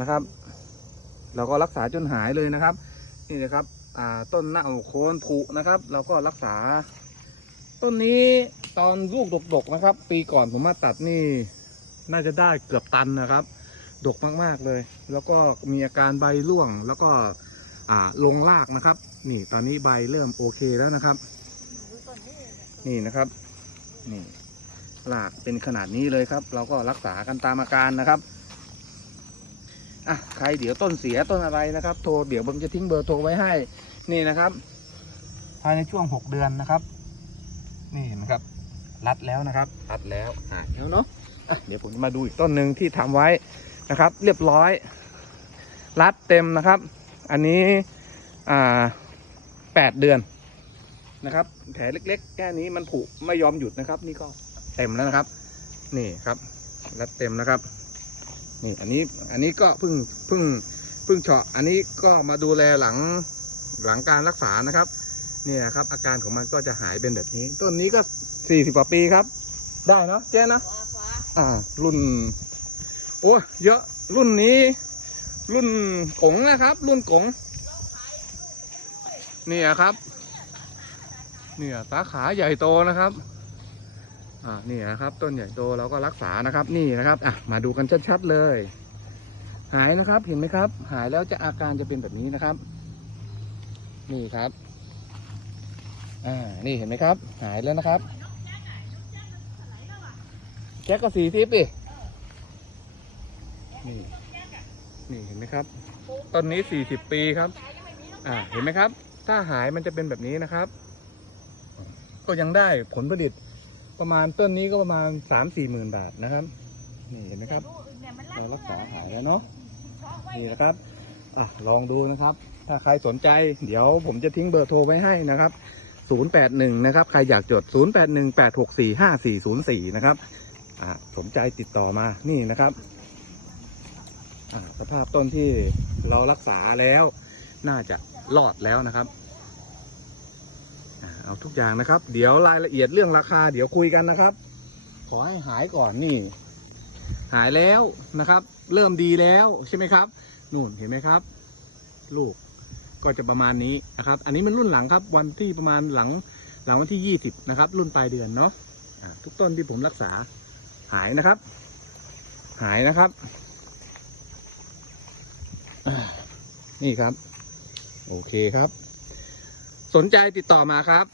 นะครับ เราก็รักษาจนหายเลยนะครับ นี่นะครับต้นเน่าโคนผุนะครับ เราก็รักษา ต้นนี้ตอนลูกดกๆนะครับ ปีก่อนผมมาตัดนี่ น่าจะได้เกือบตันนะครับ ดกมากๆเลย แล้วก็มีอาการใบร่วงแล้วก็ลงรากนะครับ นี่ตอนนี้ใบเริ่มโอเคแล้วนะครับ นี่นะครับนี่รากเป็นขนาดนี้เลยครับ เราก็รักษากันตามอาการนะครับ อะใครเดี๋ยวต้นเสียต้นอะไรนะครับ โทรเดี๋ยวผมจะทิ้งเบอร์โทรไว้ให้ นี่นะครับ ภายในช่วงหกเดือนนะครับ นี่เห็นไหมครับ รัดแล้วนะครับ รัดแล้วหายแล้วเนาะอะเดี๋ยวผมมาดูอีกต้นหนึ่งที่ทำไว้นะครับ เรียบร้อย รัดเต็มนะครับ อันนี้อ่าแปดเดือนนะครับ แผลเล็ก ๆ แค่นี้มันผุไม่ยอมหยุดนะครับ นี่ก็เต็มแล้วนะครับ นี่ครับ รัดเต็มนะครับ นี่อันนี้อันนี้ก็เพิ่งเพิ่งเพิ่งเฉาะอันนี้ก็มาดูแลหลังหลังการรักษานะครับ เนี่ยครับ อาการของมันก็จะหายเป็นแบบนี้ ต้นนี้ก็สี่สิบกว่าปีครับ ได้เนาะเจ๊นะขวาขวาอ่า รุ่น โอ้เยอะรุ่นนี้ รุ่นกงนะครับ รุ่นกงเนี่ยครับ เนี่ยสาขาใหญ่โตนะครับ อ่านี่นะครับต้นใหญ่โตเราก็รักษานะครับ นี่นะครับอะมาดูกันชัดๆเลย หายนะครับเห็นไหมครับ หายแล้วจะอาการจะเป็นแบบนี้นะครับ นี่ครับอ่านี่เห็นไหมครับ หายแล้วนะครับแจ็คก็สี่ทิปดินี่นี่เห็นไหมครับ ต้นนี้สี่สิบปีครับ อ่า เห็นไหมครับ ถ้าหายมันจะเป็นแบบนี้นะครับ ก็ยังได้ผลผลิต ประมาณต้นนี้ก็ประมาณสามสี่หมื่นบาทนะครับนี่เห็นไหมครับเรารักษาหายแล้วเนาะนี่นะครับอะลองดูนะครับ ถ้าใครสนใจ เดี๋ยวผมจะทิ้งเบอร์โทรไว้ให้นะครับ 081 นะครับ ใครอยากจด 081 864 5404 นะครับอ่าสนใจติดต่อมานี่นะครับอ่าสภาพต้นที่เรารักษาแล้ว น่าจะรอดแล้วนะครับ เอาทุกอย่างนะครับ เดี๋ยวรายละเอียดเรื่องราคา เดี๋ยวคุยกันนะครับ ขอให้หายก่อนนี่ หายแล้วนะครับ เริ่มดีแล้วใช่ไหมครับนู่นเห็นไหมครับ ลูกก็จะประมาณนี้นะครับ อันนี้มันรุ่นหลังครับ วันที่ประมาณหลังหลังวันที่ยี่สิบนะครับ รุ่นปลายเดือนเนาะทุกต้นที่ผมรักษาหายนะครับ หายนะครับนี่ครับ โอเคครับ สนใจติดต่อมาครับ